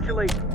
Congratulations.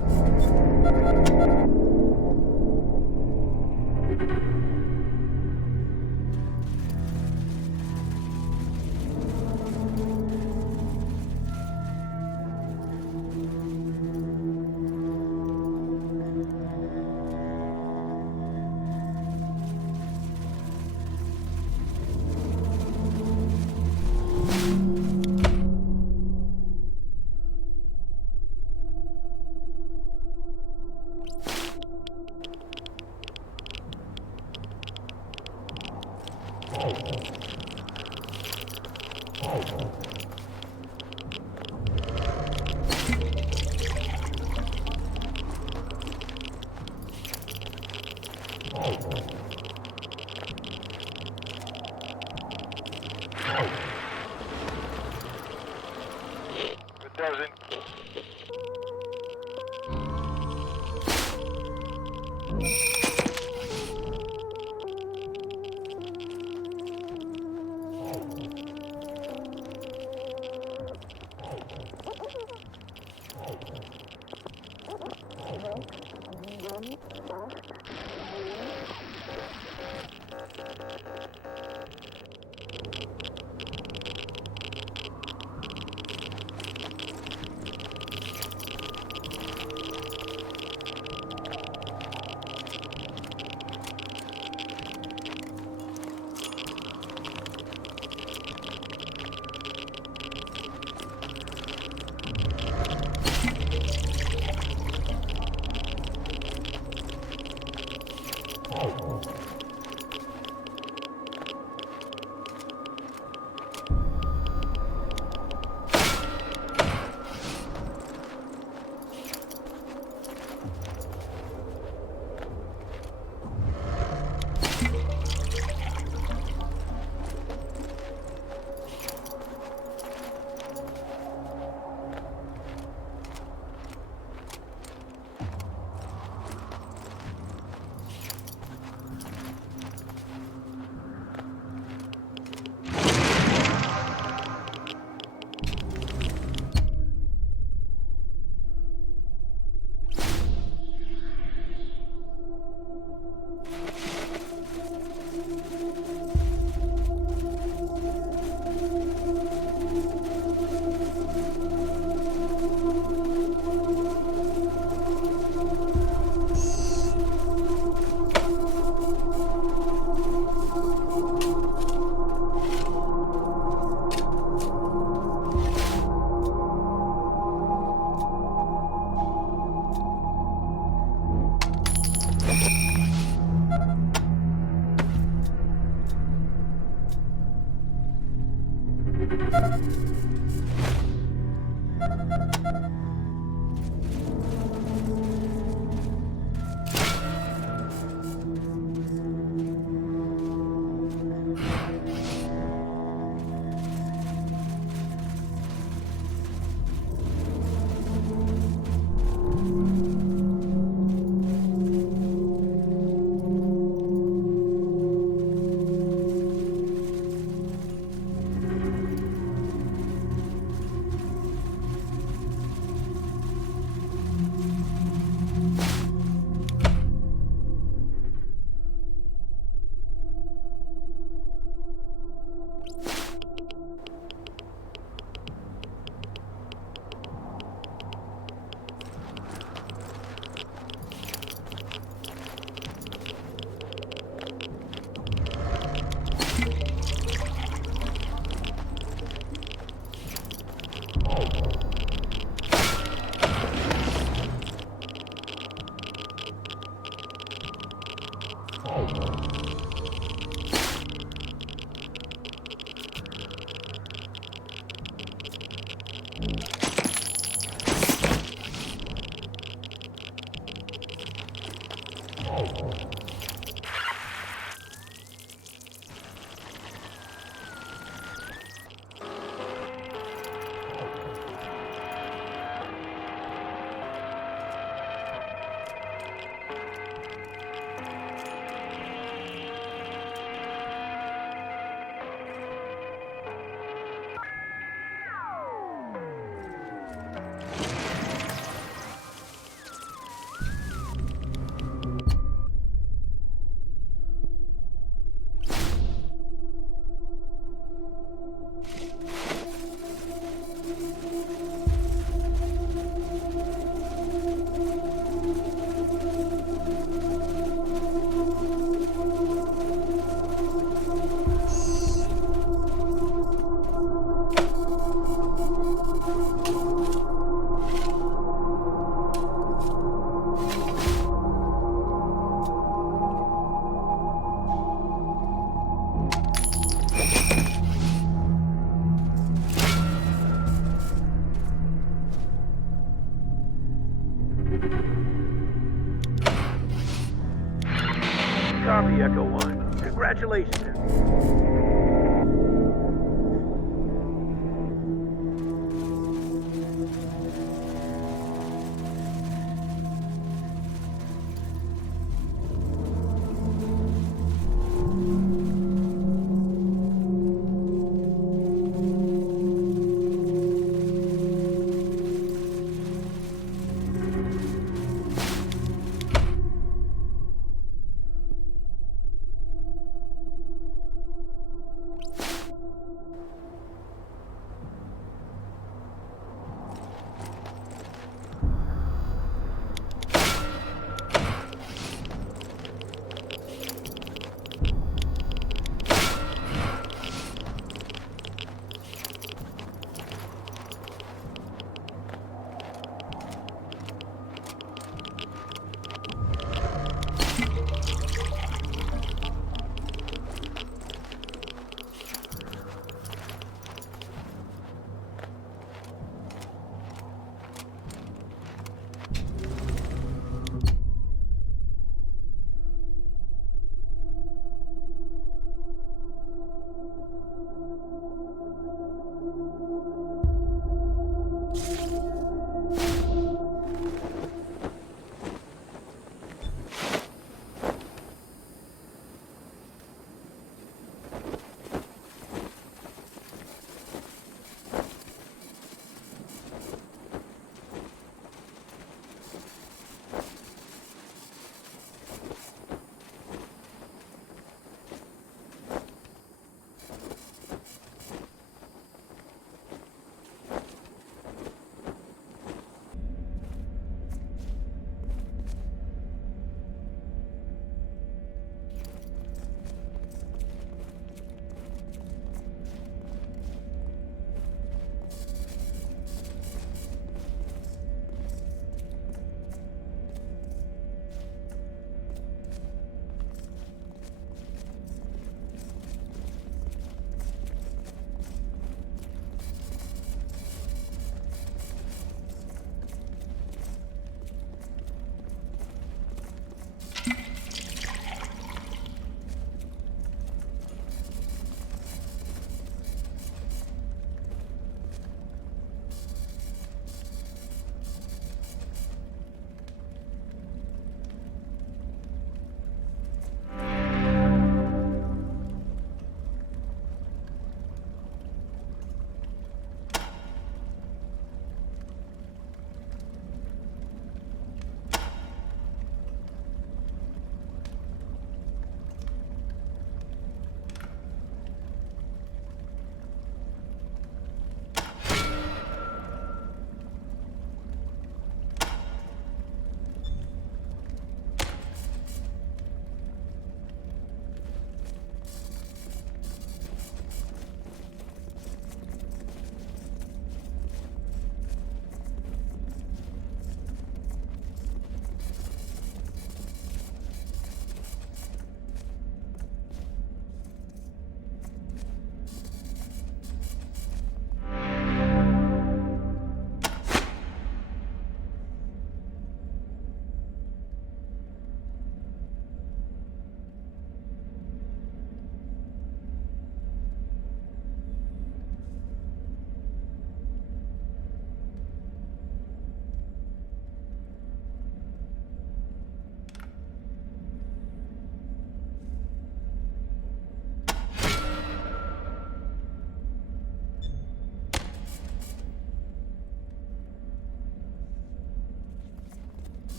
Copy, Echo One. Congratulations.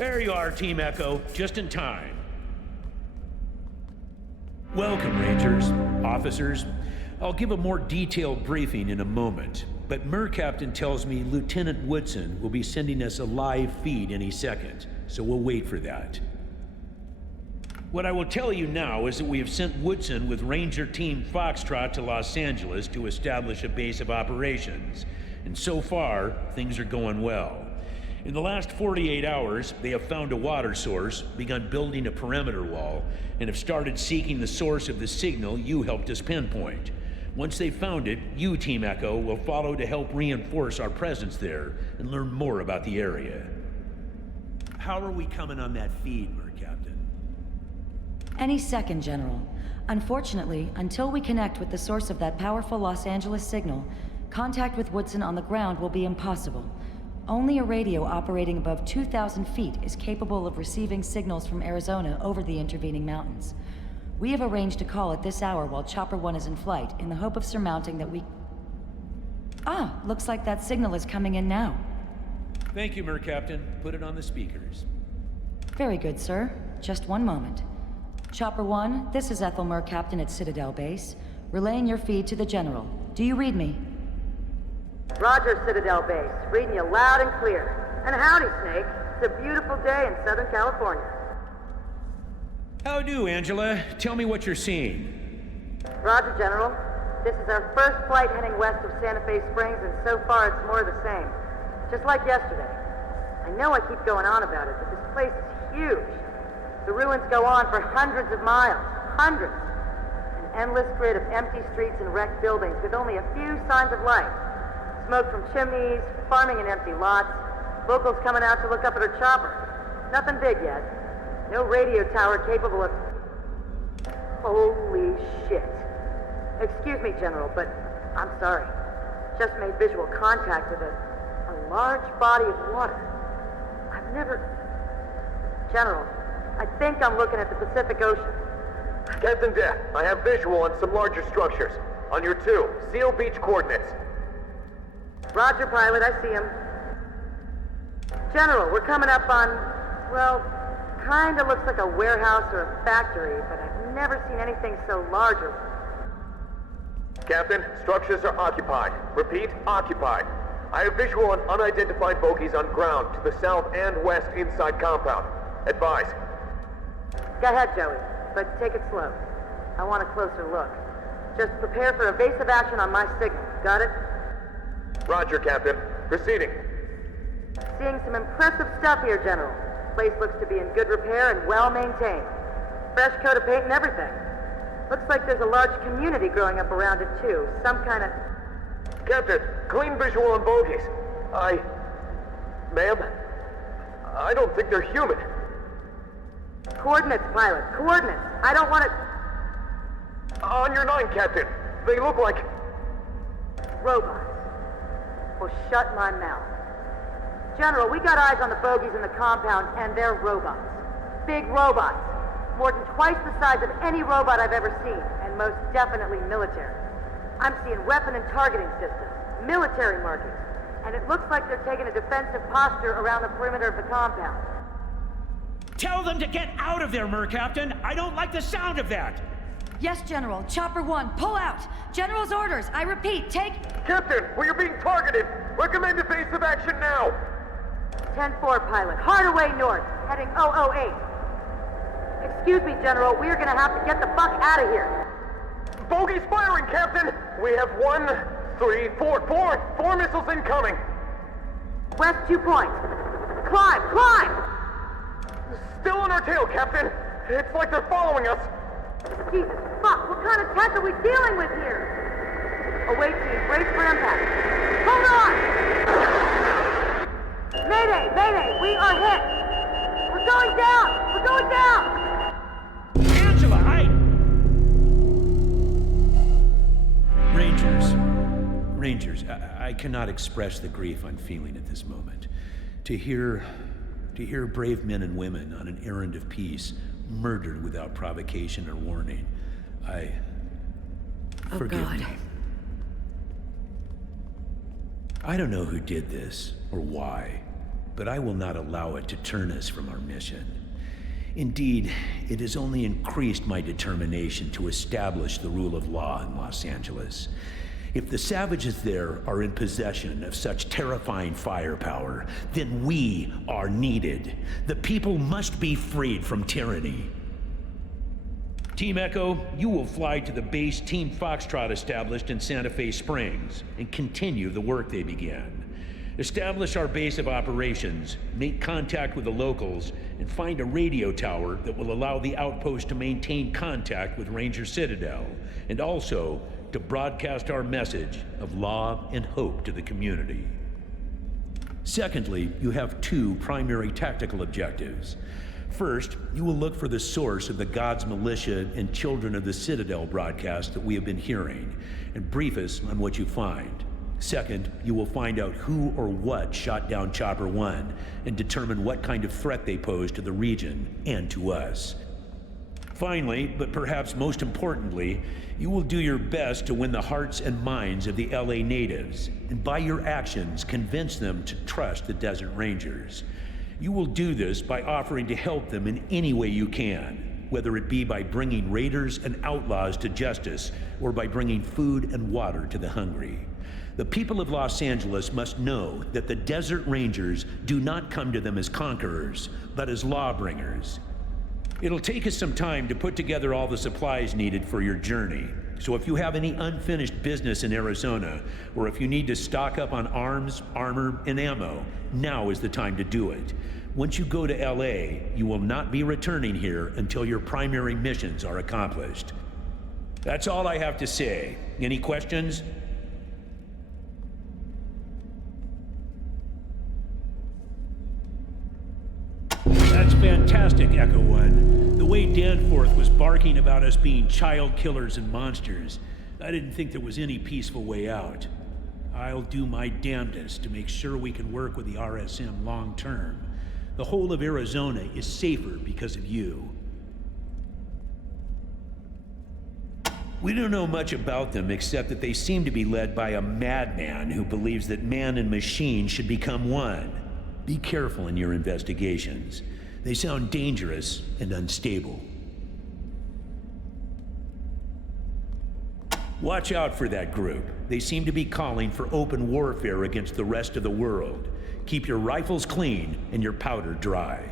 There you are, Team Echo, just in time. Welcome, Rangers, officers. I'll give a more detailed briefing in a moment, but Captain tells me Lieutenant Woodson will be sending us a live feed any second, so we'll wait for that. What I will tell you now is that we have sent Woodson with Ranger Team Foxtrot to Los Angeles to establish a base of operations, and so far, things are going well. In the last 48 hours, they have found a water source, begun building a perimeter wall, and have started seeking the source of the signal you helped us pinpoint. Once they've found it, you, Team Echo, will follow to help reinforce our presence there and learn more about the area. How are we coming on that feed, Captain? Any second, General. Unfortunately, until we connect with the source of that powerful Los Angeles signal, contact with Woodson on the ground will be impossible. Only a radio operating above 2,000 feet is capable of receiving signals from Arizona over the intervening mountains. We have arranged a call at this hour while Chopper 1 is in flight, in the hope of surmounting that we... Ah, looks like that signal is coming in now. Thank you, Captain. Put it on the speakers. Very good, sir. Just one moment. Chopper 1, this is Ethel Captain at Citadel Base, relaying your feed to the General. Do you read me? Roger, Citadel Base. Reading you loud and clear. And howdy, Snake. It's a beautiful day in Southern California. How do, Angela? Tell me what you're seeing. Roger, General. This is our first flight heading west of Santa-Fe-Springs, and so far it's more of the same. Just like yesterday. I know I keep going on about it, but this place is huge. The ruins go on for hundreds of miles. Hundreds. An endless grid of empty streets and wrecked buildings with only a few signs of life. Smoke from chimneys, farming in empty lots, locals coming out to look up at her chopper. Nothing big yet. No radio tower capable of... Holy shit. Excuse me, General, but I'm sorry. Just made visual contact with a large body of water. I've never... General, I think I'm looking at the Pacific Ocean. Captain Death, I have visual on some larger structures. On your 2, Seal Beach coordinates. Roger, pilot, I see him. General, we're coming up on, well, kinda looks like a warehouse or a factory, but I've never seen anything so large or... Captain, structures are occupied. Repeat, occupied. I have visual on unidentified bogies on ground to the south and west inside compound. Advise. Go ahead, Joey, but take it slow. I want a closer look. Just prepare for evasive action on my signal. Got it? Roger, Captain. Proceeding. Seeing some impressive stuff here, General. Place looks to be in good repair and well maintained. Fresh coat of paint and everything. Looks like there's a large community growing up around it, too. Some kind of... Captain, clean visual on bogies. Ma'am, I don't think they're human. Coordinates, pilot. Coordinates. I don't want it... On your 9, Captain. They look like... robots. Well, shut my mouth. General, we got eyes on the bogies in the compound, and they're robots. Big robots. More than twice the size of any robot I've ever seen, and most definitely military. I'm seeing weapon and targeting systems, military markings, and it looks like they're taking a defensive posture around the perimeter of the compound. Tell them to get out of there, Captain! I don't like the sound of that! Yes, General. Chopper 1, pull out! General's orders! I repeat, take... Captain, we are being targeted! Recommend evasive action now! 10-4, pilot. Hard away north, heading 008. Excuse me, General. We are gonna have to get the fuck out of here. Bogey's firing, Captain! We have 1, 3, 4 missiles incoming! West 2 points. Climb! Climb! Still on our tail, Captain! It's like they're following us! Jesus fuck! What kind of tech are we dealing with here? Away team, brace for impact. Hold on! Mayday! Mayday! We are hit! We're going down! We're going down! Angela, Rangers, I cannot express the grief I'm feeling at this moment. To hear brave men and women on an errand of peace murdered without provocation or warning, forgive me. I don't know who did this or why, but I will not allow it to turn us from our mission. Indeed, it has only increased my determination to establish the rule of law in Los Angeles. If the savages there are in possession of such terrifying firepower, then we are needed. The people must be freed from tyranny. Team Echo, you will fly to the base Team Foxtrot established in Santa-Fe-Springs and continue the work they began. Establish our base of operations, make contact with the locals, and find a radio tower that will allow the outpost to maintain contact with Ranger Citadel, and also to broadcast our message of law and hope to the community. Secondly, you have two primary tactical objectives. First, you will look for the source of the God's Militia and Children of the Citadel broadcast that we have been hearing, and brief us on what you find. Second, you will find out who or what shot down Chopper 1 and determine what kind of threat they pose to the region and to us. Finally, but perhaps most importantly, you will do your best to win the hearts and minds of the LA natives, and by your actions convince them to trust the Desert Rangers. You will do this by offering to help them in any way you can, whether it be by bringing raiders and outlaws to justice or by bringing food and water to the hungry. The people of Los Angeles must know that the Desert Rangers do not come to them as conquerors, but as lawbringers. It'll take us some time to put together all the supplies needed for your journey. So if you have any unfinished business in Arizona, or if you need to stock up on arms, armor, and ammo, now is the time to do it. Once you go to LA, you will not be returning here until your primary missions are accomplished. That's all I have to say. Any questions? That's fantastic, Echo One. The way Danforth was barking about us being child killers and monsters, I didn't think there was any peaceful way out. I'll do my damnedest to make sure we can work with the RSM long term. The whole of Arizona is safer because of you. We don't know much about them except that they seem to be led by a madman who believes that man and machine should become one. Be careful in your investigations. They sound dangerous and unstable. Watch out for that group. They seem to be calling for open warfare against the rest of the world. Keep your rifles clean and your powder dry.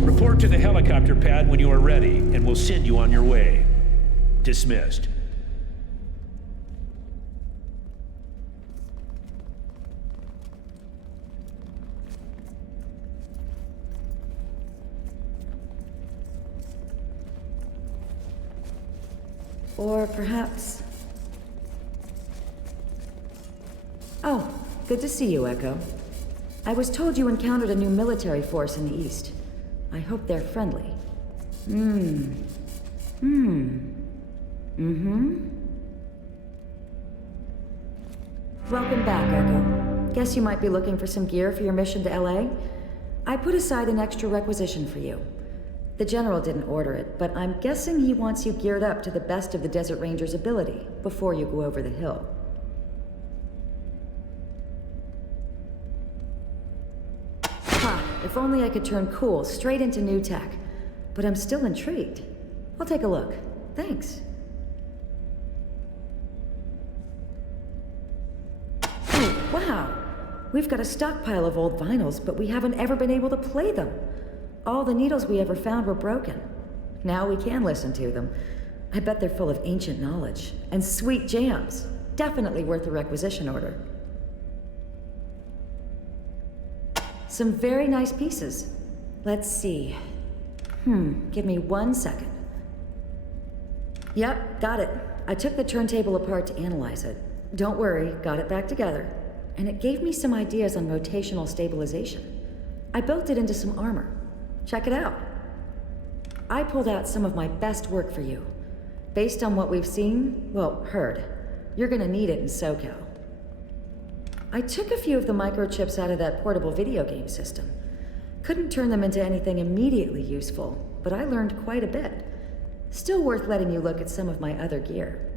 Report to the helicopter pad when you are ready, and we'll send you on your way. Dismissed. Or perhaps... Oh, good to see you, Echo. I was told you encountered a new military force in the east. I hope they're friendly. Welcome back, Echo. Guess you might be looking for some gear for your mission to LA? I put aside an extra requisition for you. The General didn't order it, but I'm guessing he wants you geared up to the best of the Desert Ranger's ability before you go over the hill. Ha! If only I could turn cool straight into new tech. But I'm still intrigued. I'll take a look. Thanks. Oh, wow! We've got a stockpile of old vinyls, but we haven't ever been able to play them. All the needles we ever found were broken. Now we can listen to them. I bet they're full of ancient knowledge. And sweet jams. Definitely worth a requisition order. Some very nice pieces. Let's see. Give me 1 second. Yep, got it. I took the turntable apart to analyze it. Don't worry, got it back together. And it gave me some ideas on rotational stabilization. I built it into some armor. Check it out. I pulled out some of my best work for you. Based on what we've seen, well, heard, you're gonna need it in SoCal. I took a few of the microchips out of that portable video game system. Couldn't turn them into anything immediately useful, but I learned quite a bit. Still worth letting you look at some of my other gear.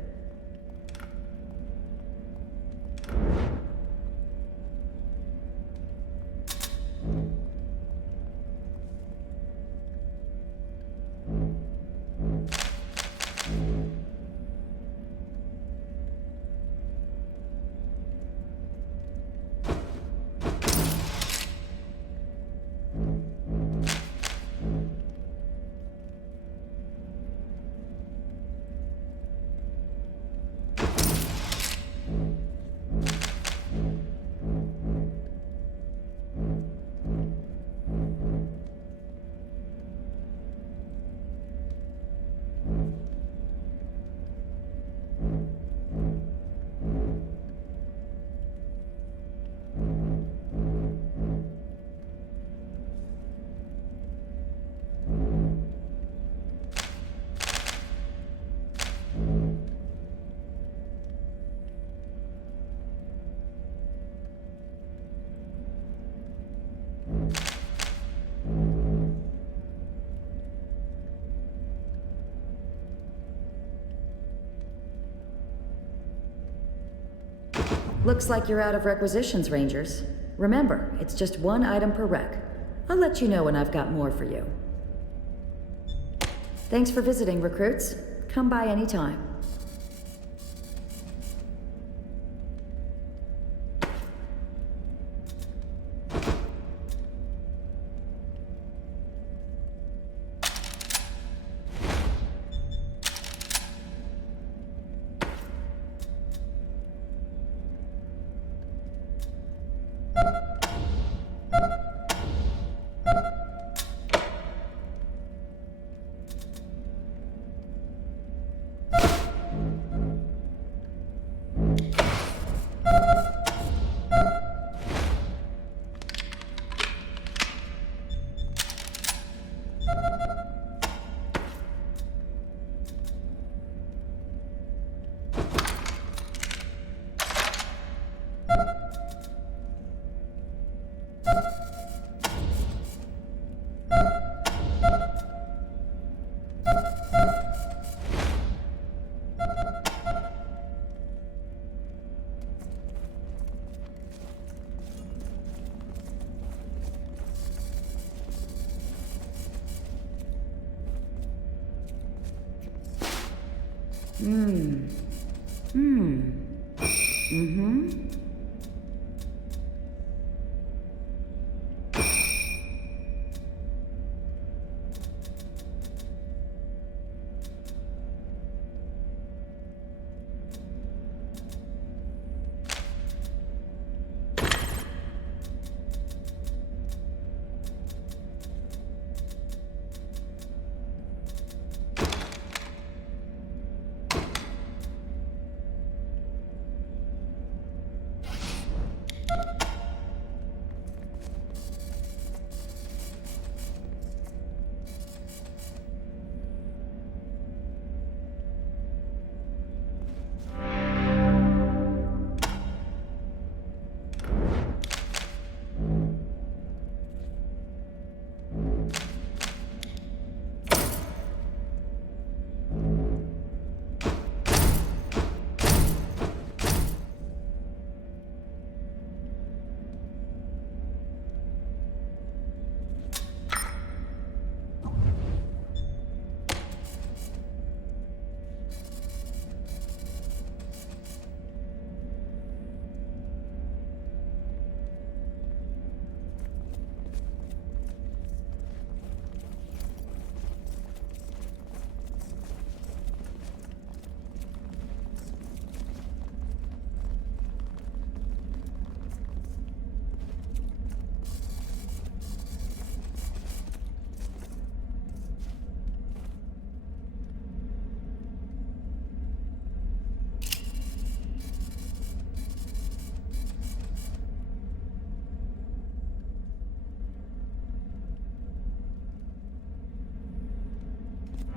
Looks like you're out of requisitions, Rangers. Remember, it's just one item per rec. I'll let you know when I've got more for you. Thanks for visiting, recruits. Come by anytime.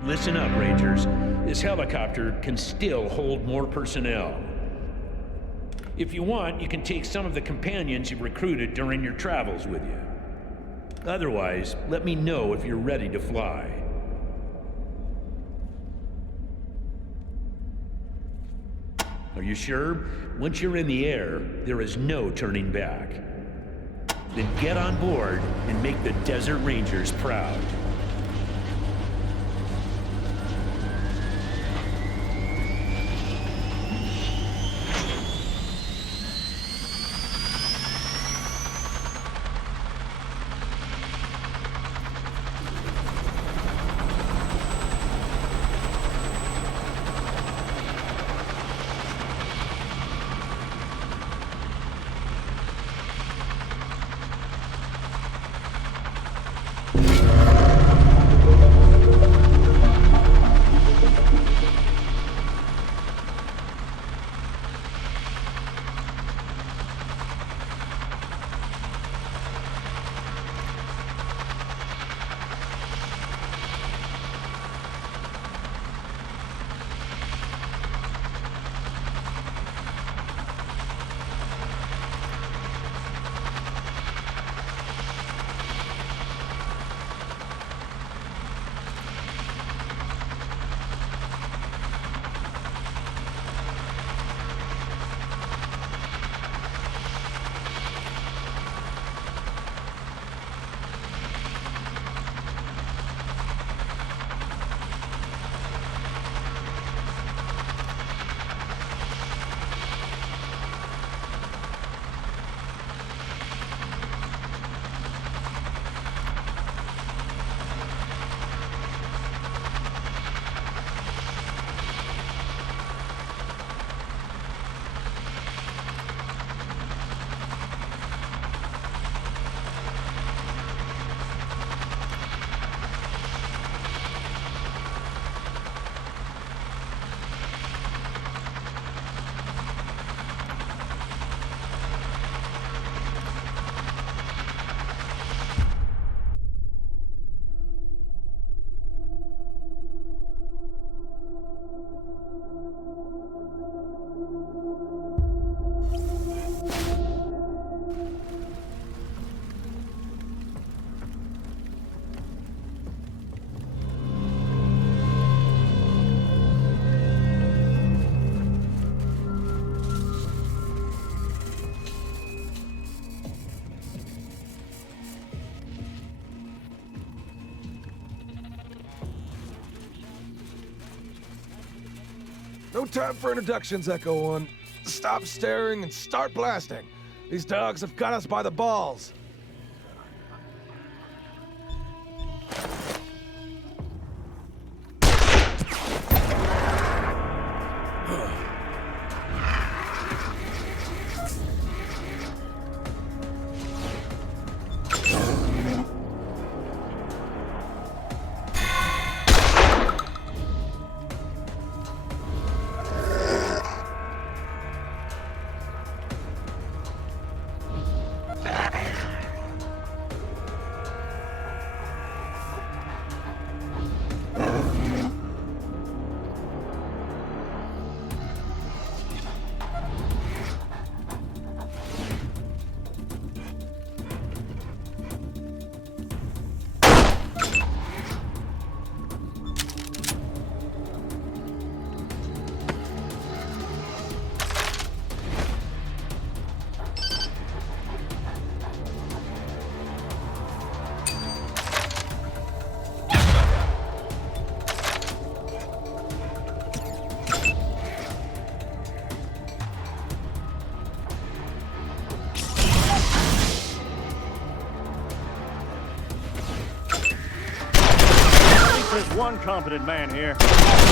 Listen up, Rangers. This helicopter can still hold more personnel. If you want, you can take some of the companions you've recruited during your travels with you. Otherwise, let me know if you're ready to fly. Are you sure? Once you're in the air, there is no turning back. Then get on board and make the Desert Rangers proud. No time for introductions, Echo One. Stop staring and start blasting. These dogs have got us by the balls. There's one competent man here. It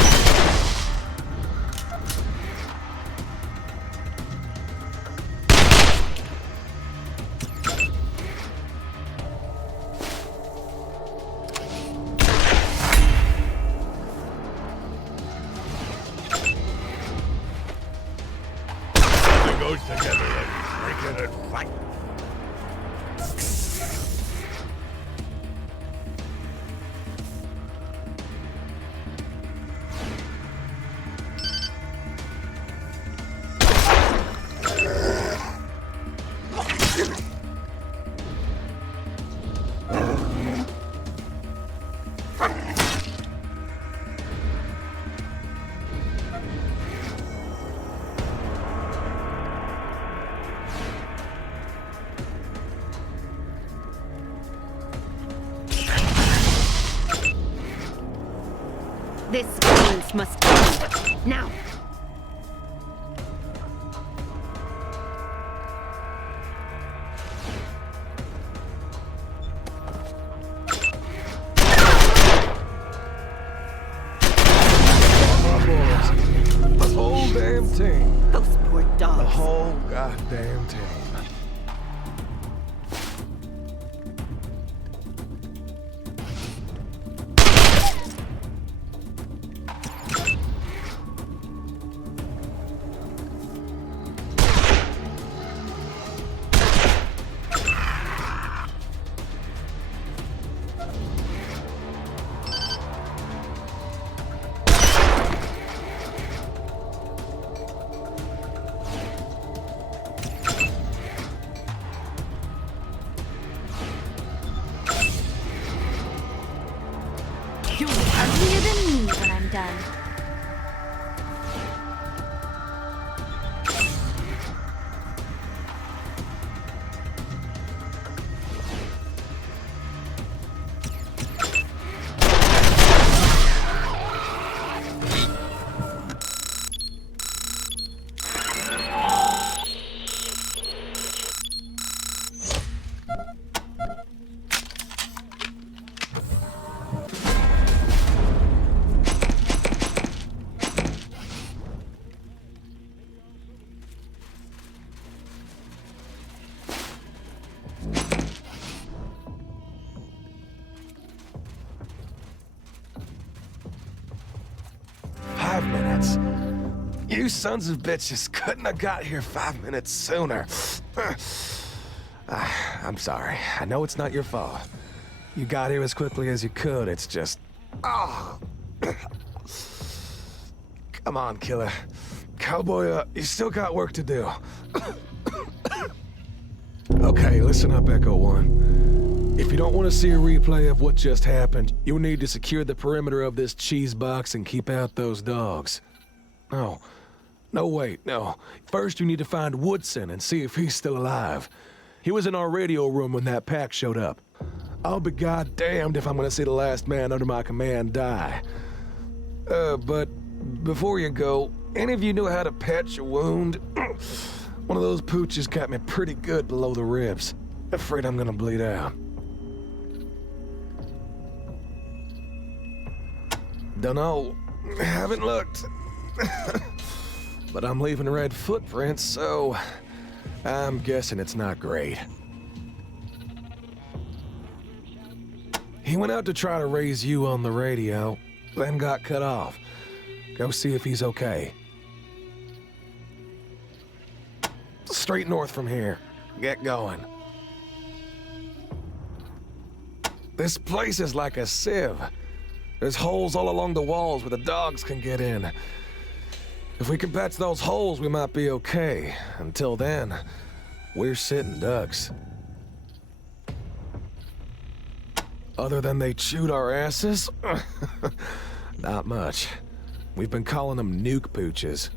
goes together like drinking and fight. This violence must end. Now! The whole damn team. Those poor dogs. The whole goddamn team. You'll be uglier than me when I'm done. You sons of bitches couldn't have got here 5 minutes sooner. I'm sorry. I know it's not your fault. You got here as quickly as you could. It's just... Oh. Come on, killer. Cowboy, you still got work to do. Okay, listen up, Echo One. If you don't want to see a replay of what just happened, you'll need to secure the perimeter of this cheese box and keep out those dogs. No, wait, no. First, you need to find Woodson and see if he's still alive. He was in our radio room when that pack showed up. I'll be goddamned if I'm gonna see the last man under my command die. But before you go, any of you know how to patch a wound? One of those pooches got me pretty good below the ribs. Afraid I'm gonna bleed out. Dunno. Haven't looked. But I'm leaving red footprints, so I'm guessing it's not great. He went out to try to raise you on the radio, then got cut off. Go see if he's okay. Straight north from here. Get going. This place is like a sieve. There's holes all along the walls where the dogs can get in. If we can patch those holes, we might be okay. Until then, we're sitting ducks. Other than they chewed our asses? Not much. We've been calling them nuke pooches.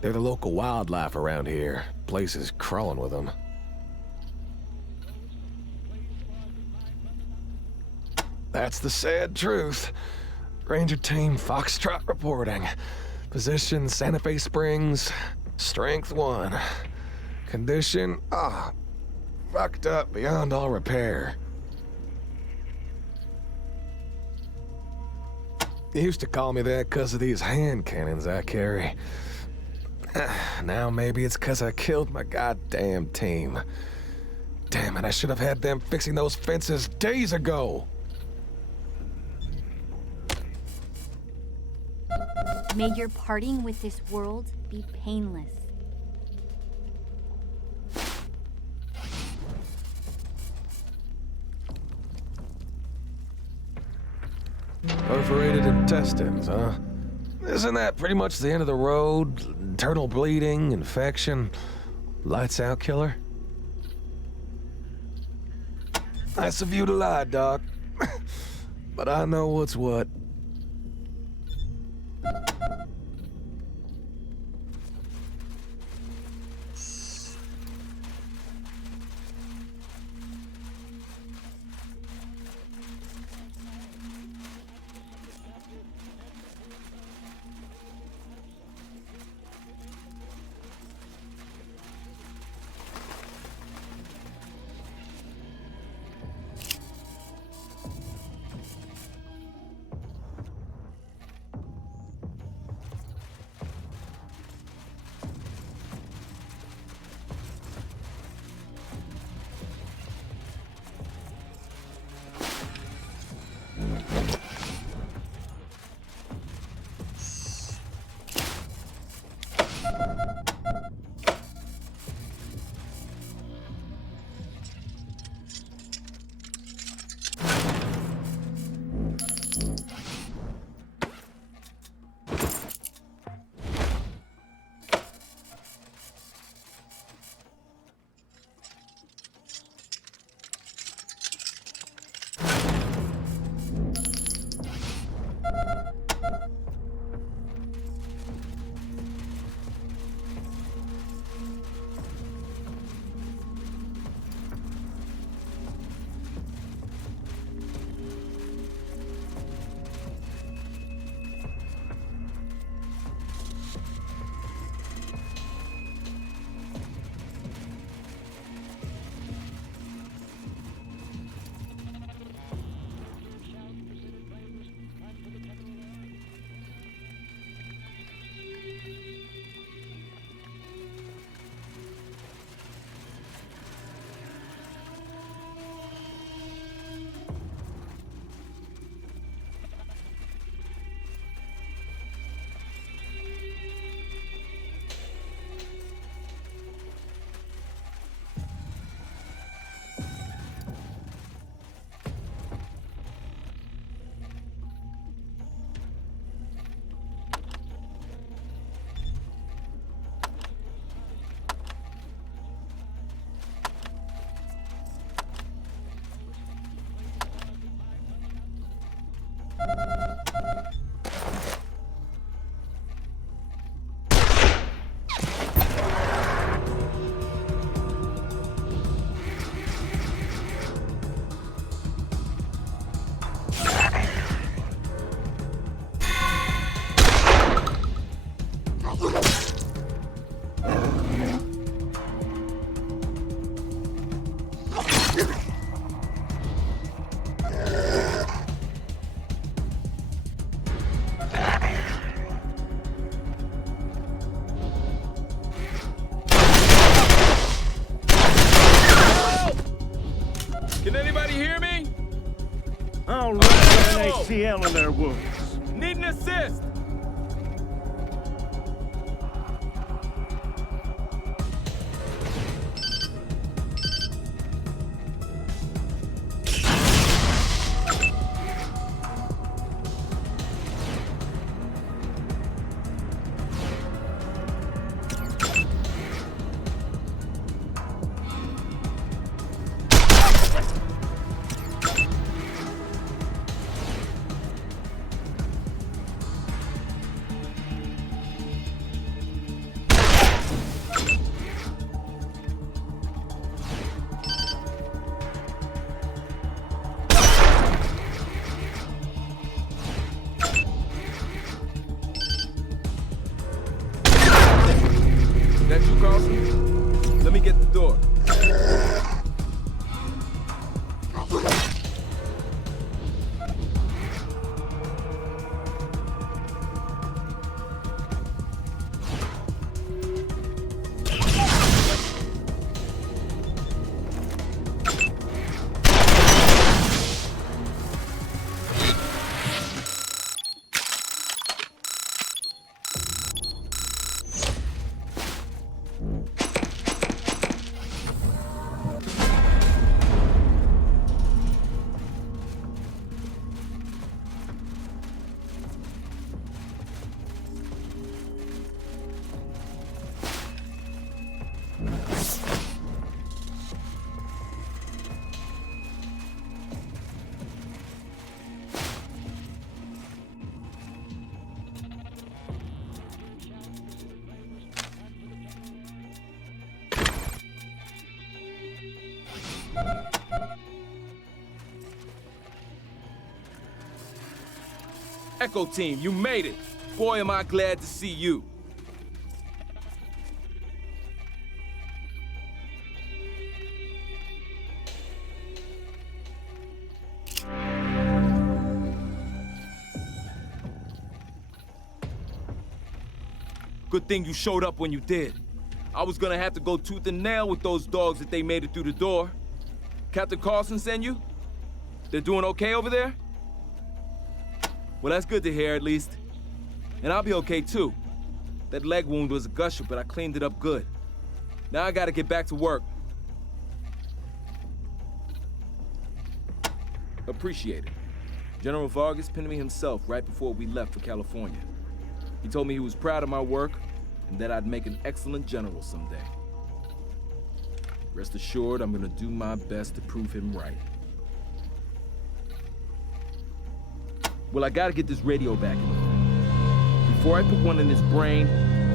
They're the local wildlife around here. Place is crawling with them. That's the sad truth. Ranger Team Foxtrot reporting. Position Santa-Fe-Springs. Strength 1. Condition, fucked up beyond all repair. They used to call me that because of these hand cannons I carry. Now maybe it's because I killed my goddamn team. Damn it, I should have had them fixing those fences days ago. May your parting with this world be painless. Perforated intestines, huh? Isn't that pretty much the end of the road? Internal bleeding, infection, lights out killer? Nice of you to lie, Doc. But I know what's what. Can anybody hear me? All right, an ACL in their wounds. Need an assist. That you, Carlson? Let me get the door. Echo team, you made it. Boy, am I glad to see you. Good thing you showed up when you did. I was gonna have to go tooth and nail with those dogs if they made it through the door. Captain Carlson send you? They're doing okay over there? Well, that's good to hear, at least. And I'll be okay, too. That leg wound was a gusher, but I cleaned it up good. Now I gotta get back to work. Appreciate it. General Vargas pinned me himself right before we left for California. He told me he was proud of my work and that I'd make an excellent general someday. Rest assured, I'm gonna do my best to prove him right. Well, I gotta get this radio back in order. Before I put one in his brain,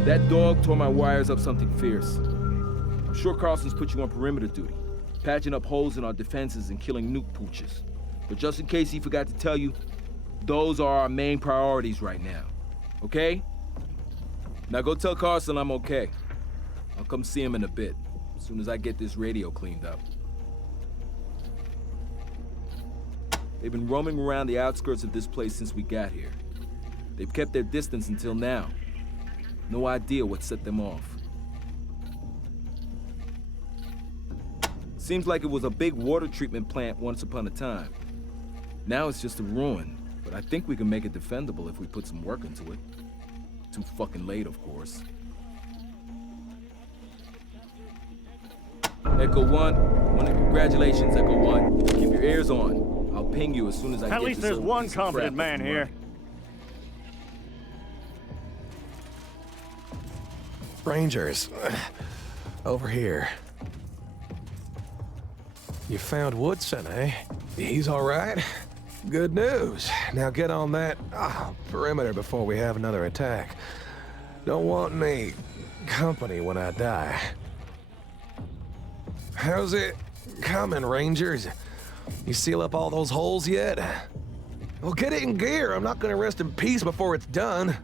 that dog tore my wires up something fierce. I'm sure Carlson's put you on perimeter duty, patching up holes in our defenses and killing nuke pooches. But just in case he forgot to tell you, those are our main priorities right now. Okay? Now go tell Carlson I'm okay. I'll come see him in a bit, as soon as I get this radio cleaned up. They've been roaming around the outskirts of this place since we got here. They've kept their distance until now. No idea what set them off. Seems like it was a big water treatment plant once upon a time. Now it's just a ruin, but I think we can make it defendable if we put some work into it. Too fucking late, of course. Echo 1, congratulations, Echo 1. Keep your ears on. I'll ping you as soon as I get At least there's one competent man here. Rangers, over here. You found Woodson, eh? He's all right? Good news. Now get on that perimeter before we have another attack. Don't want any company when I die. How's it coming, Rangers? You seal up all those holes yet? Well, get it in gear. I'm not gonna rest in peace before it's done.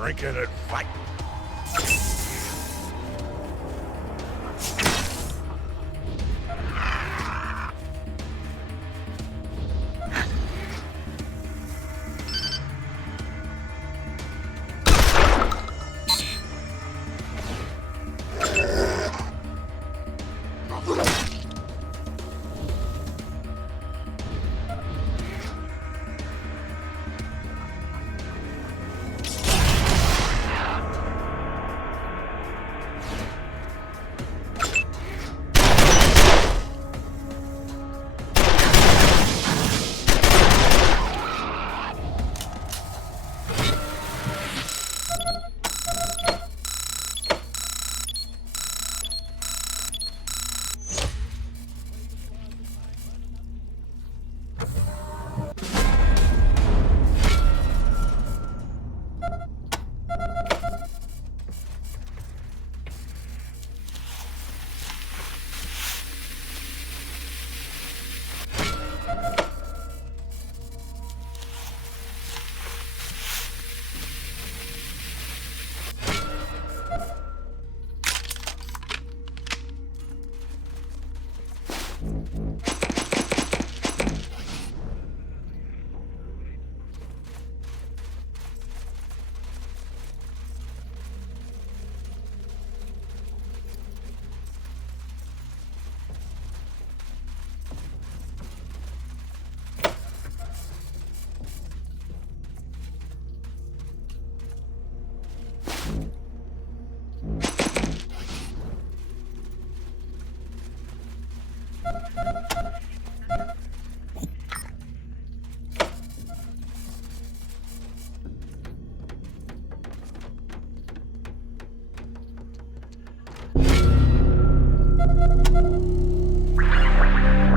Drinking and fight.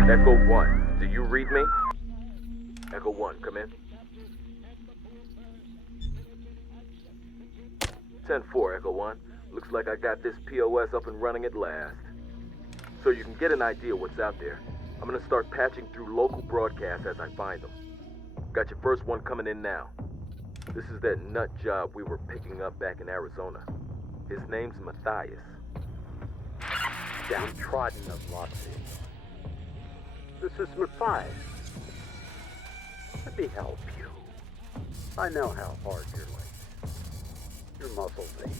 Echo 1, do you read me? Echo 1, come in. 10-4, Echo 1. Looks like I got this POS up and running at last. So you can get an idea what's out there. I'm gonna start patching through local broadcasts as I find them. Got your first one coming in now. This is that nut job we were picking up back in Arizona. His name's Matthias. Downtrodden of Los Angeles. This is Matthias. Let me help you. I know how hard your legs. Your muscles ache.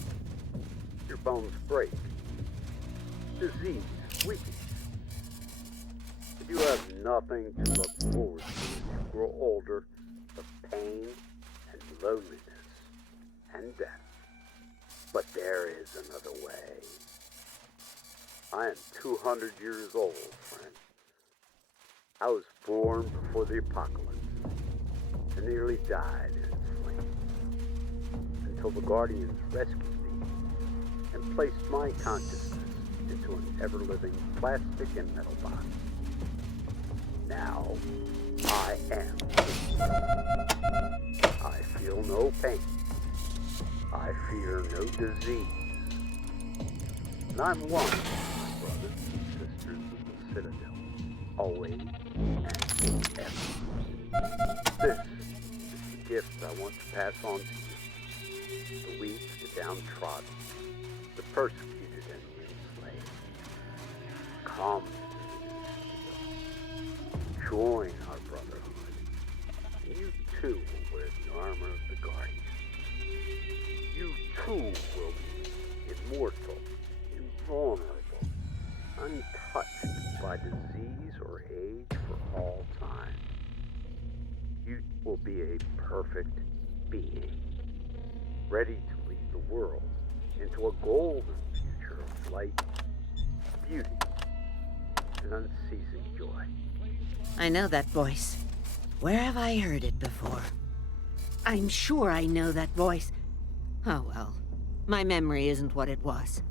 Your bones break. Disease weakens. You have nothing to look forward to as you grow older but pain and loneliness and death. But there is another way. I am 200 years old, friend. I was born before the apocalypse and nearly died in flames until the Guardians rescued me and placed my consciousness into an ever-living plastic and metal box. Now, I am. I feel no pain. I fear no disease. And I'm one of my brothers and sisters of the Citadel. Always and forever. This is the gift I want to pass on to you. The weak, the downtrodden, the persecuted and the enslaved. Come to join our brotherhood, and you too will wear the armor of the Guardian. You too will be immortal, invulnerable, untouched by disease or age for all time. You will be a perfect being, ready to lead the world into a golden future of light, beauty, and unceasing joy. I know that voice. Where have I heard it before? I'm sure I know that voice. Oh well, my memory isn't what it was.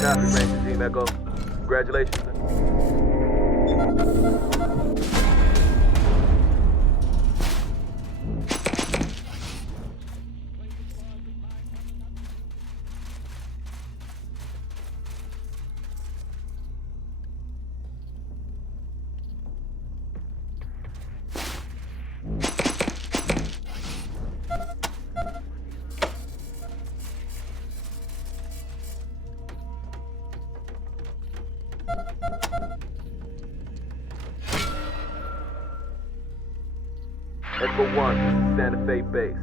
Copy, Ranger Team Echo. Congratulations. Echo 1, Santa-Fe base.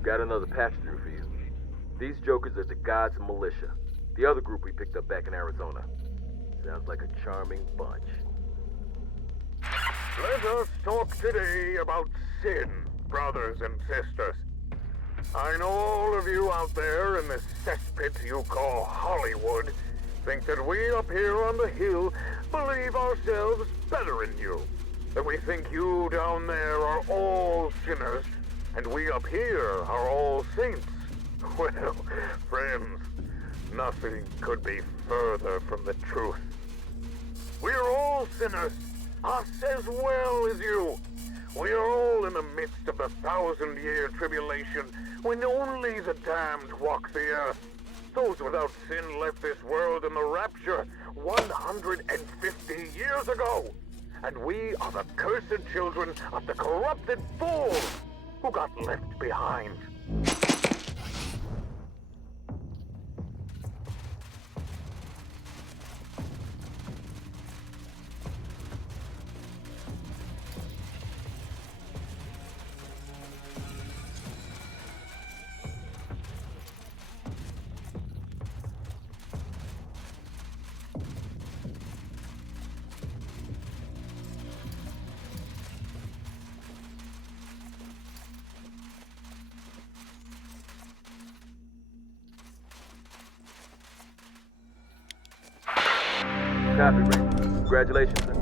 Got another patch through for you. These jokers are the Gods Militia, the other group we picked up back in Arizona. Sounds like a charming bunch. Let us talk today about sin, brothers and sisters. I know all of you out there in this cesspit you call Hollywood think that we up here on the hill believe ourselves better than you. That we think you down there are all sinners, and we up here are all saints. Well, friends, nothing could be further from the truth. We're all sinners, us as well as you. We are all in the midst of the 1,000-year tribulation, when only the damned walk the earth. Those without sin left this world in the rapture 150 years ago. And we are the cursed children of the corrupted fools who got left behind. Copy, Ray. Congratulations, sir.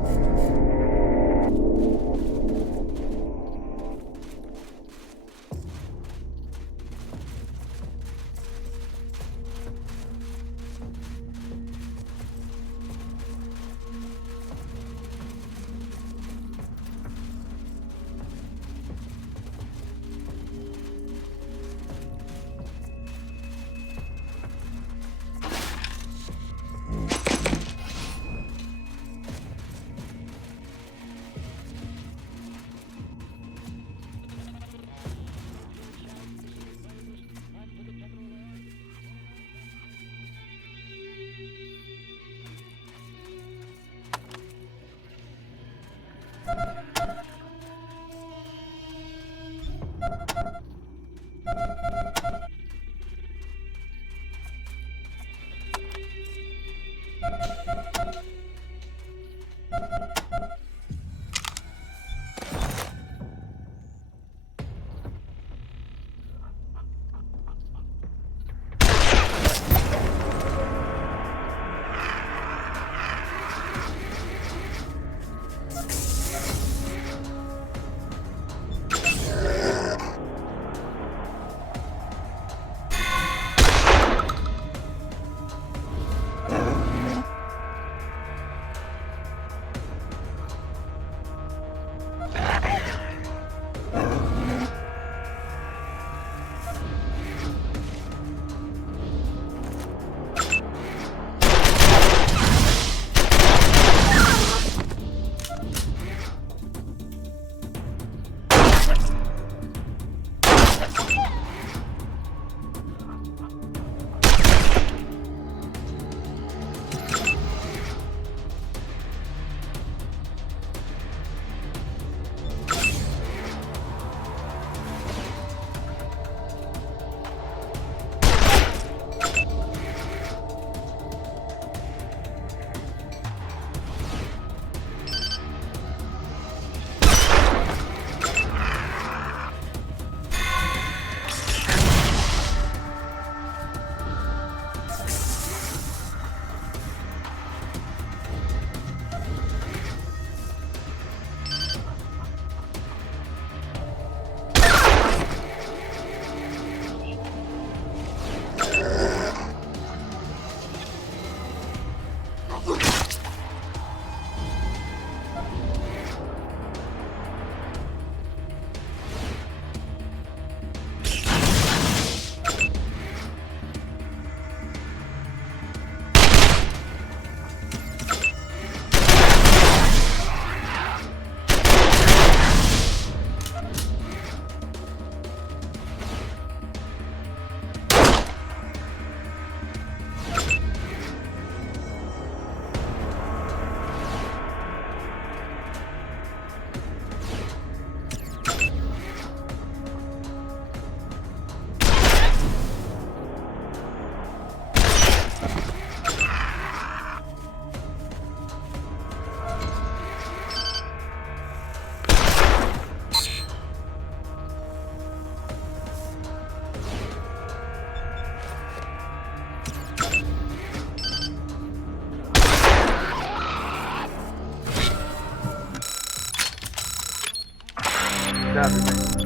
Copy.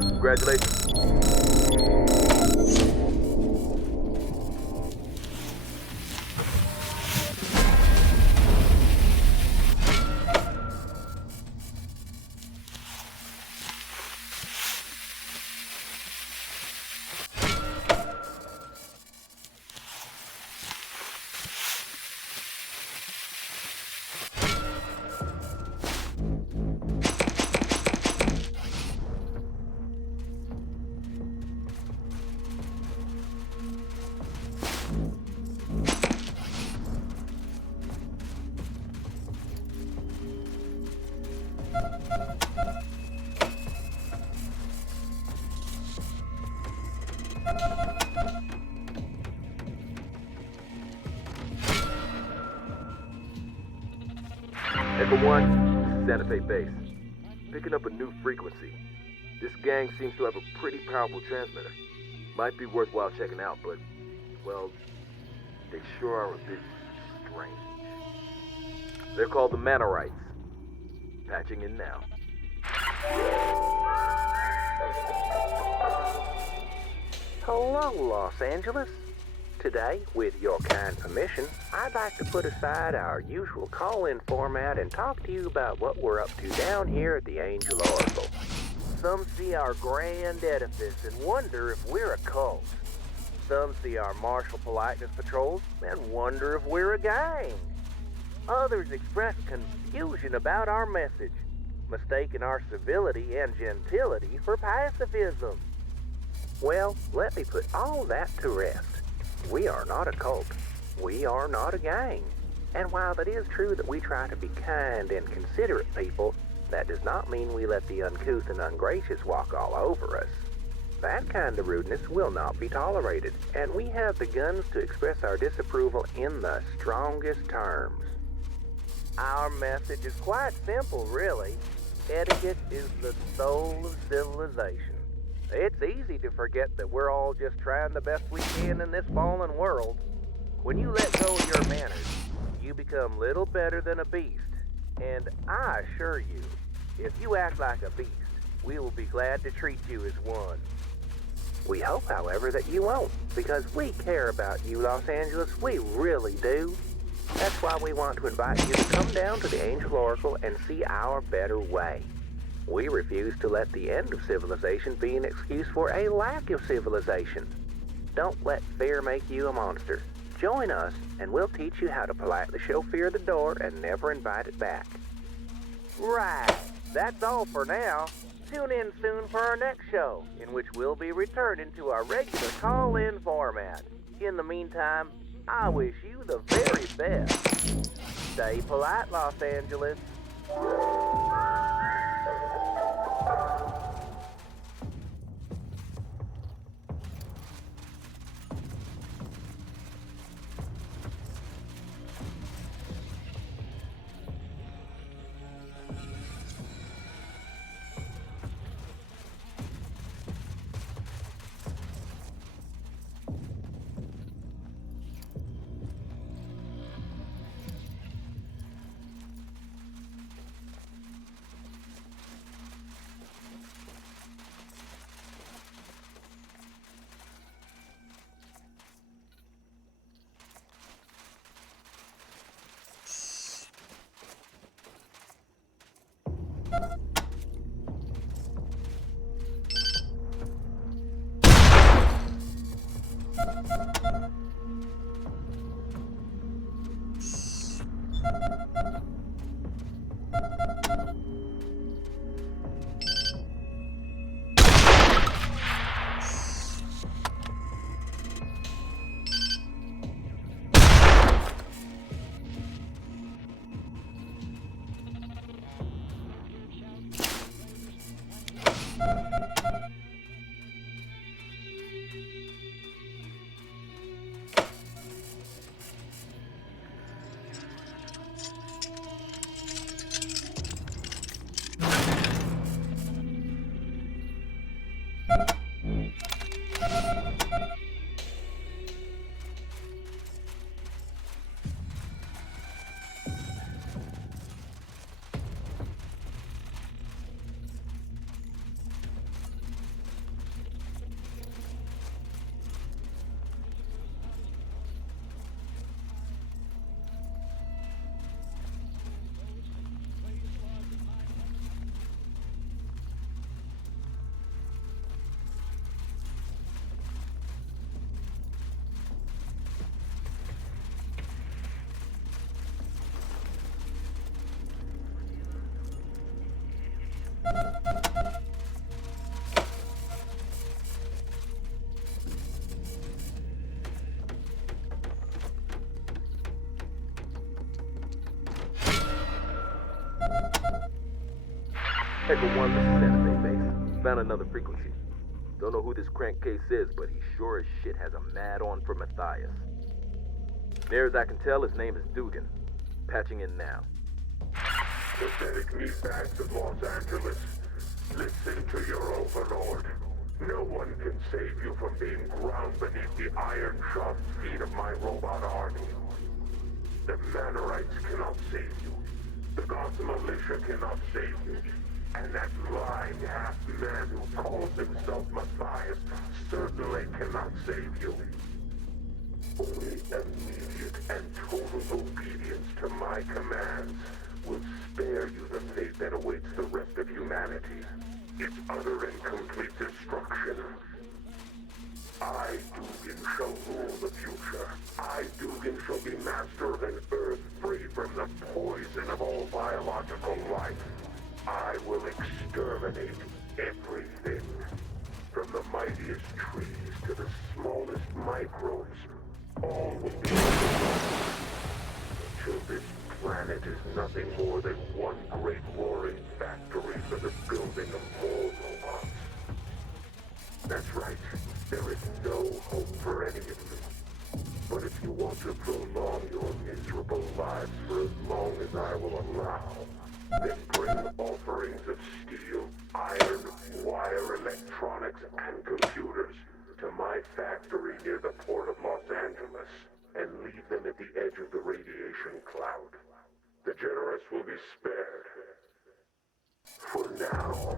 Congratulations. Echo 1, Santa-Fe base. Picking up a new frequency. This gang seems to have a pretty powerful transmitter. Might be worthwhile checking out, but, well, they sure are a bit strange. They're called the Manorites. Patching in now. Hello, Los Angeles. Today, with your kind permission, I'd like to put aside our usual call-in format and talk to you about what we're up to down here at the Angel Oracle. Some see our grand edifice and wonder if we're a cult. Some see our martial politeness patrols and wonder if we're a gang. Others express confusion about our message, mistaking our civility and gentility for pacifism. Well, let me put all that to rest. We are not a cult. We are not a gang. And while it is true that we try to be kind and considerate people, that does not mean we let the uncouth and ungracious walk all over us. That kind of rudeness will not be tolerated, and we have the guns to express our disapproval in the strongest terms. Our message is quite simple, really. Etiquette is the soul of civilization. It's easy to forget that we're all just trying the best we can in this fallen world. When you let go of your manners, you become little better than a beast. And I assure you, if you act like a beast, we will be glad to treat you as one. We hope, however, that you won't, because we care about you, Los Angeles. We really do. That's why we want to invite you to come down to the Angel Oracle and see our better way. We refuse to let the end of civilization be an excuse for a lack of civilization. Don't let fear make you a monster. Join us, and we'll teach you how to politely show fear the door and never invite it back. Right, that's all for now. Tune in soon for our next show, in which we'll be returning to our regular call-in format. In the meantime, I wish you the very best. Stay polite, Los Angeles. Echo 1, this is Santa Fe base. Found another frequency. Don't know who this crankcase is, but he sure as shit has a mad on for Matthias. Near as I can tell, his name is Dugan. Patching in now. Pathetic meatbags of Los Angeles. Listen to your overlord. No one can save you from being ground beneath the iron-shod feet of my robot army. The Manorites cannot save you. The Gotham Militia cannot save you. And that lying half-man who calls himself Matthias certainly cannot save you. Only immediate and total obedience to my commands will spare you the fate that awaits the rest of humanity. Its utter and complete destruction. I, Dugan, shall rule the future. I, Dugan, shall be master of an Earth free from the poison of all biological life. I will exterminate everything, from the mightiest trees to the smallest microbes. All will be until this planet is nothing more than one great roaring factory for the building of more robots. That's right, there is no hope for any of you. But if you want to prolong your miserable lives for as long as I will allow, then bring offerings of steel, iron, wire, electronics, and computers to my factory near the port of Los Angeles, and leave them at the edge of the radiation cloud. The generous will be spared. For now.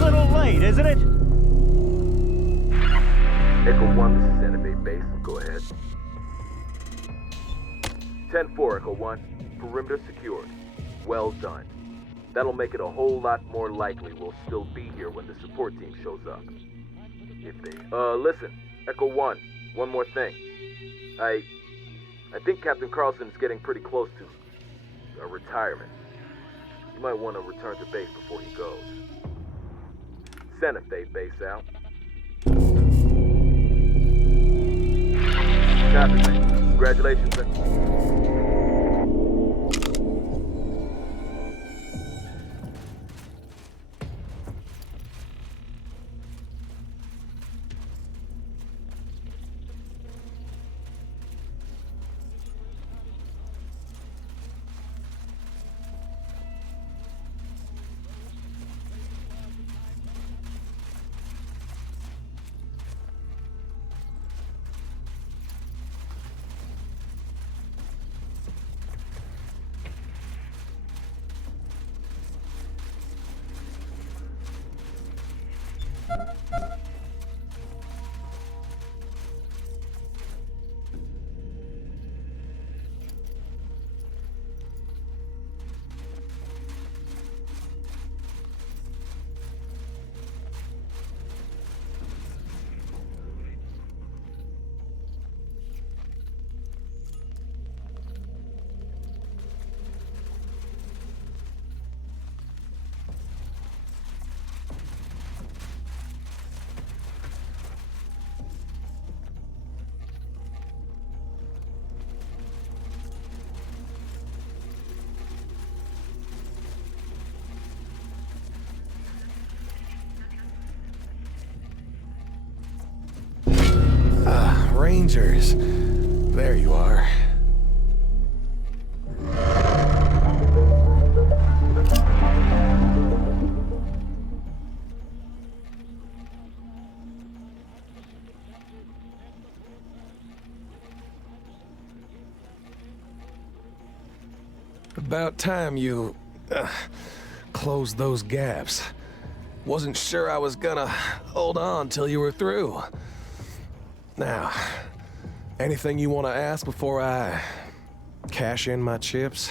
Little late, isn't it? Echo 1, this is Santa Fe Base. Go ahead. 10-4, Echo 1. Perimeter secured. Well done. That'll make it a whole lot more likely we'll still be here when the support team shows up. If they... listen. Echo 1. One more thing. I think Captain Carlson's getting pretty close to... a retirement. You might want to return to base before he goes. Santa Fe Base out. Copy, man. Congratulations, man. Rangers. There you are. About time you closed those gaps. Wasn't sure I was gonna hold on till you were through. Now, anything you want to ask before I cash in my chips?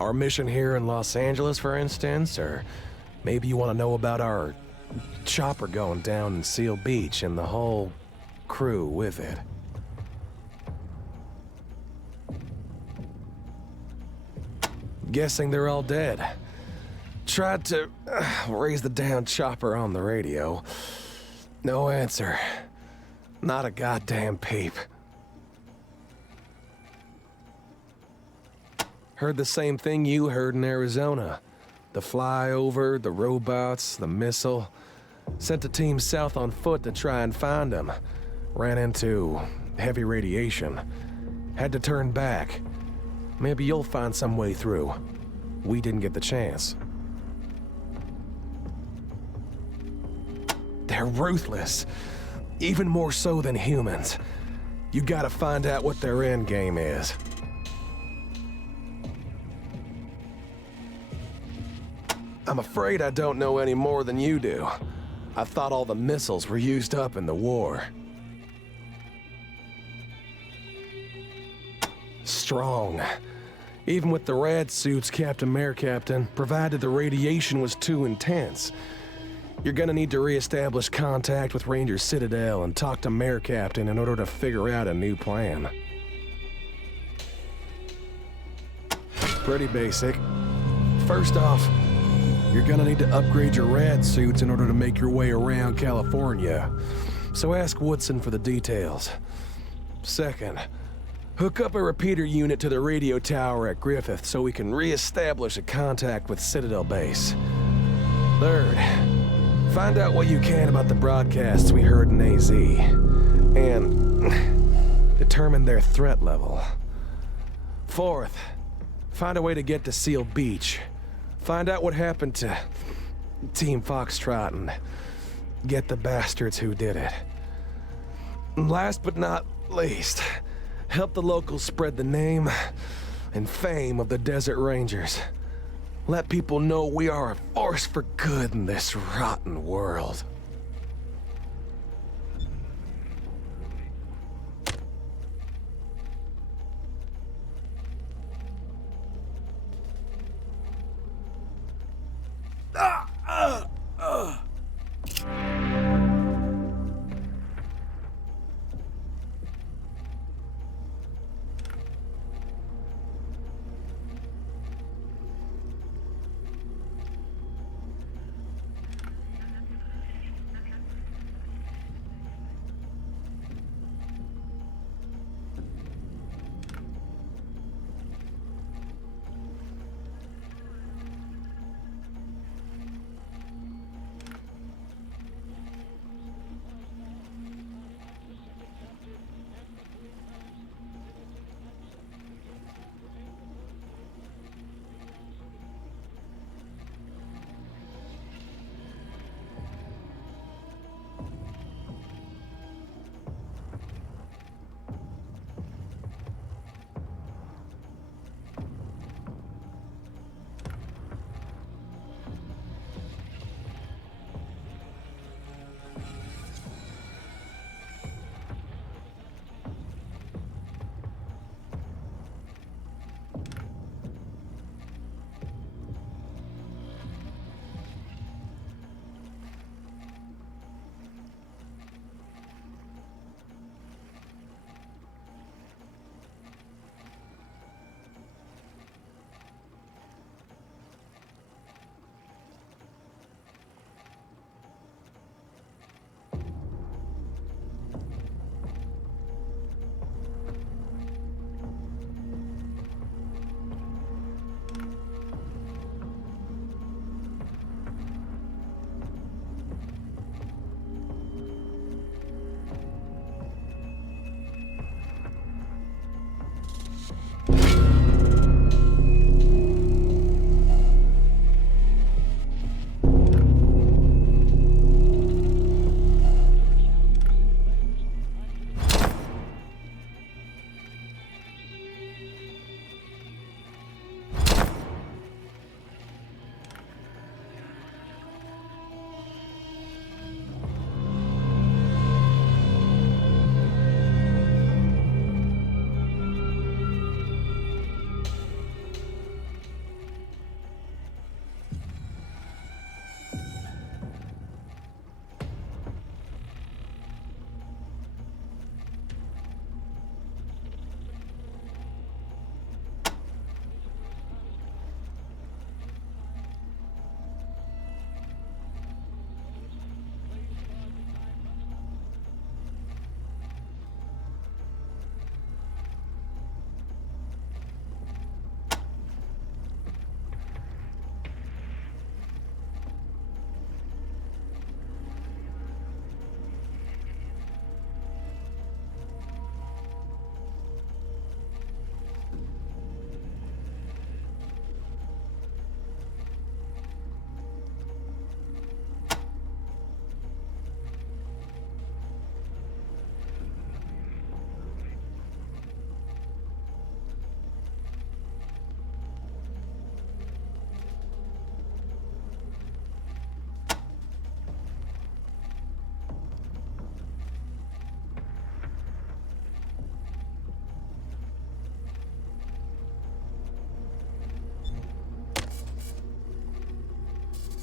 Our mission here in Los Angeles, for instance, or maybe you want to know about our chopper going down in Seal Beach and the whole crew with it. Guessing they're all dead. Tried to raise the damn chopper on the radio. No answer. Not a goddamn peep. Heard the same thing you heard in Arizona. The flyover, the robots, the missile. Sent a team south on foot to try and find them. Ran into heavy radiation. Had to turn back. Maybe you'll find some way through. We didn't get the chance. They're ruthless. Even more so than humans. You gotta find out what their end game is. I'm afraid I don't know any more than you do. I thought all the missiles were used up in the war. Strong. Even with the rad suits, Captain Mayor Captain, provided the radiation was too intense. You're gonna need to re-establish contact with Ranger Citadel and talk to Mayor Captain in order to figure out a new plan. Pretty basic. First off, you're gonna need to upgrade your rad suits in order to make your way around California. So ask Woodson for the details. Second, hook up a repeater unit to the radio tower at Griffith so we can re-establish a contact with Citadel Base. Third, find out what you can about the broadcasts we heard in AZ, and determine their threat level. Fourth, find a way to get to Seal Beach. Find out what happened to Team Foxtrot and get the bastards who did it. And last but not least, help the locals spread the name and fame of the Desert Rangers. Let people know we are a force for good in this rotten world.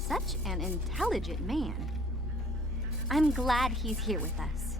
Such an intelligent man. I'm glad he's here with us.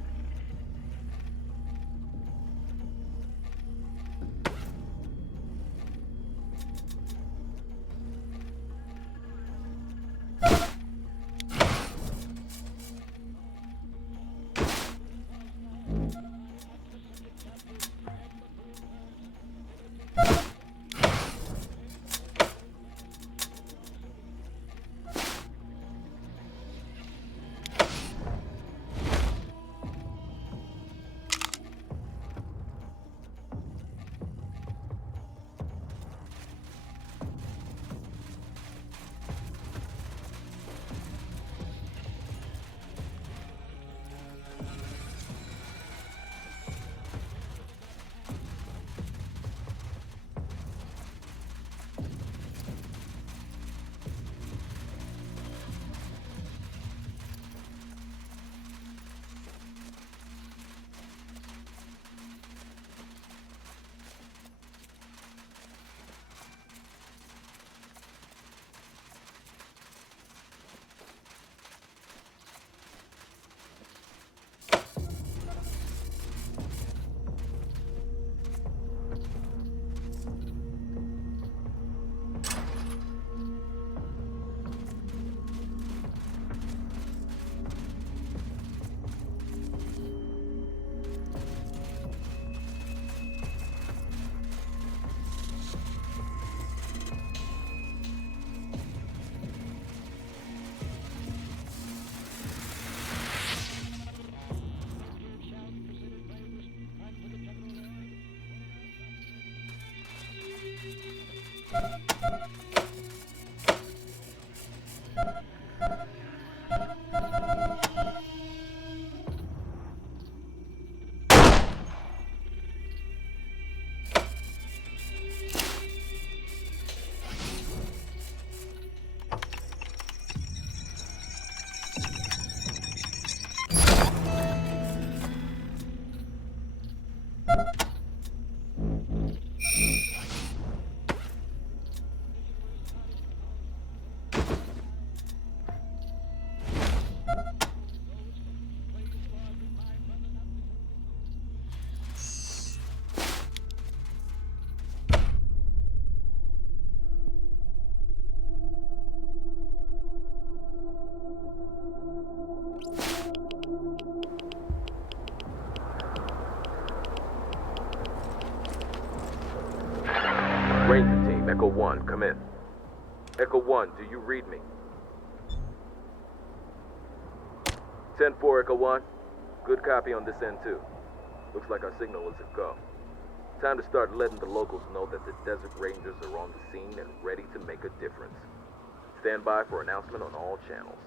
Ranger team, Echo 1, come in. Echo 1, do you read me? 10-4, Echo 1. Good copy on this end, too. Looks like our signal is a go. Time to start letting the locals know that the Desert Rangers are on the scene and ready to make a difference. Stand by for announcement on all channels.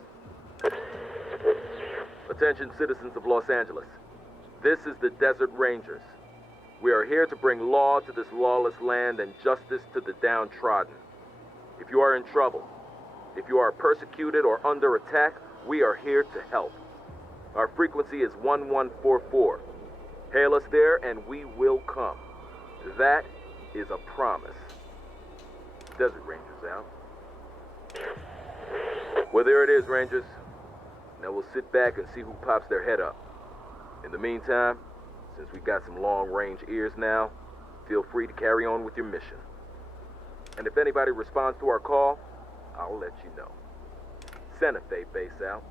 Attention, citizens of Los Angeles. This is the Desert Rangers. We are here to bring law to this lawless land and justice to the downtrodden. If you are in trouble, if you are persecuted or under attack, we are here to help. Our frequency is 1144. Hail us there and we will come. That is a promise. Desert Rangers out. Well, there it is, Rangers. Now we'll sit back and see who pops their head up. In the meantime, since we got some long-range ears now, feel free to carry on with your mission. And if anybody responds to our call, I'll let you know. Santa Fe base out.